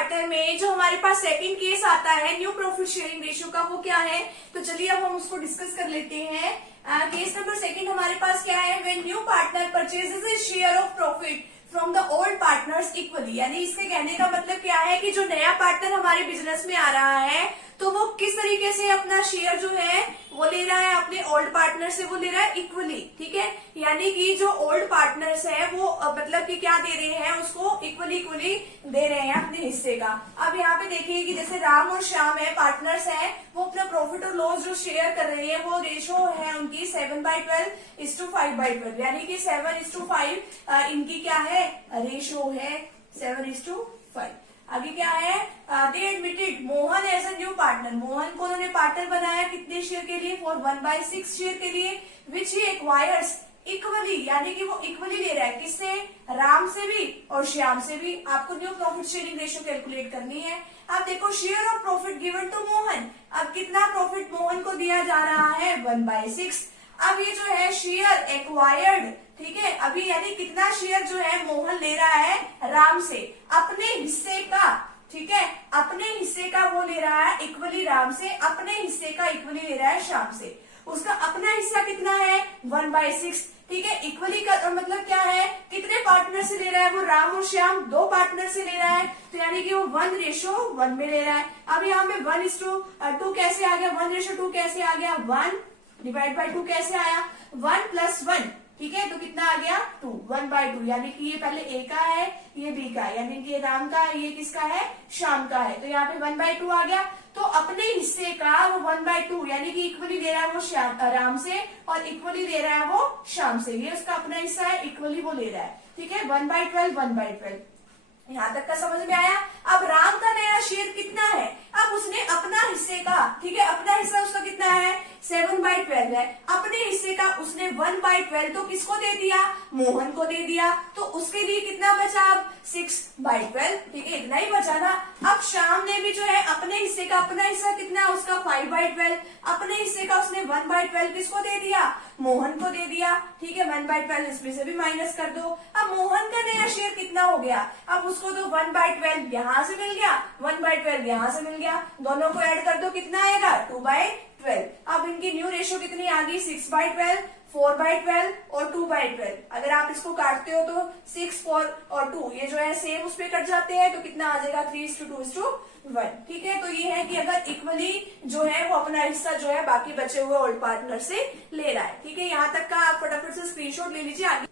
Partner में जो हमारे पास सेकंड केस आता है न्यू प्रॉफिट शेयरिंग रेशियो का, वो क्या है? तो चलिए अब हम उसको डिस्कस कर लेते हैं। केस नंबर सेकंड हमारे पास क्या है? When new partner purchases A share of profit from the old partners equally. यानी इसके कहने का मतलब क्या है कि जो नया पार्टनर हमारे बिजनेस में आ रहा है तो वो किस तरीके से अपना शेयर जो है वो ले रहा है अपने ओल्ड पार्टनर से, वो ले रहा है इक्वली। ठीक है, यानी कि जो ओल्ड पार्टनर्स है वो मतलब कि क्या दे रहे हैं, उसको इक्वली दे रहे हैं अपने हिस्से का। अब यहाँ पे देखिए कि जैसे राम और श्याम है, पार्टनर्स है, वो अपना प्रॉफिट और लॉस जो शेयर कर रहे हैं वो रेशो है उनकी 7/12:5/12, यानी कि 7:5 इनकी क्या है रेशो है, 7:5। आगे क्या है? They admitted Mohan as a new partner. Mohan को उन्होंने पार्टनर बनाया कितने शेयर के लिए? फॉर 1/6 शेयर के लिए, विच ही एक्वायर्स इक्वली, यानी कि वो इक्वली ले रहा है किससे? राम से भी और श्याम से भी। आपको new profit sharing ratio calculate करनी है। अब देखो share of profit given to Mohan, अब कितना प्रॉफिट मोहन को दिया जा रहा है? 1/6। अब ये जो है शेयर एक्वायर्ड, ठीक है, अभी यानी कितना शेयर जो है मोहन ले रहा है राम से अपने हिस्से का, ठीक है, अपने हिस्से का वो ले रहा है इक्वली राम से, अपने हिस्से का इक्वली ले रहा है श्याम से। उसका अपना हिस्सा कितना है? 1/6। ठीक है, इक्वली का मतलब क्या है? कितने पार्टनर से ले रहा है वो? राम और श्याम दो पार्टनर से ले रहा है, तो यानी कि वो 1:1 में ले रहा है। अब यहाँ पे 1:2 कैसे आ गया? 1:2 कैसे आ गया? 1/2 कैसे आया? 1 + 1, ठीक है, तो कितना आ गया? 2, 1/2, यानी कि ये पहले ए का है, ये बी का है, यानी कि ये राम का है, ये किसका है? श्याम का है, तो यहाँ पे 1/2 आ गया। तो अपने हिस्से का वो 1/2, यानी कि इक्वली ले रहा है वो राम से और इक्वली ले रहा है वो श्याम से। ये उसका अपना हिस्सा है, इक्वली वो ले रहा है। ठीक है, 1/12 यहाँ तक का समझ में आया। अब राम का नया शेयर कितना है? अब उसने अपना हिस्से का, ठीक है, अपना हिस्सा उसका कितना है? 7/12 है। अपने हिस्से का उसने 1/12 तो किसको दे दिया? मोहन को दे दिया, तो उसके लिए कितना बचा? अब 6/12, ठीक है, इतना ही बचा ना। अब श्याम ने भी जो है अपने हिस्से का, अपना हिस्सा कितना उसका? 5/12, अपने हिस्से का उसने 1/12 किसको दे दिया? मोहन को दे दिया। ठीक है, 1/12 इसमें से भी माइनस कर दो। अब मोहन का नया शेयर कितना हो गया? अब उसको तो 1/12 यहाँ से मिल गया, 1/12 यहाँ से मिल गया, दोनों को ऐड कर दो, कितना आएगा? 2/12। अब इनकी न्यू रेशियो कितनी आ गई? 6/12, 4/12 और 2/12। अगर आप इसको काटते हो तो 6, 4 और 2 ये जो है सेम उस पे कट जाते हैं, तो कितना आ जाएगा? 3:2:1। ठीक है, तो ये है कि अगर इक्वली जो है वो अपना हिस्सा जो है बाकी बचे हुए ओल्ड पार्टनर से ले रहा है। ठीक है, यहाँ तक का आप फटाफट से स्क्रीनशॉट ले लीजिए। आगे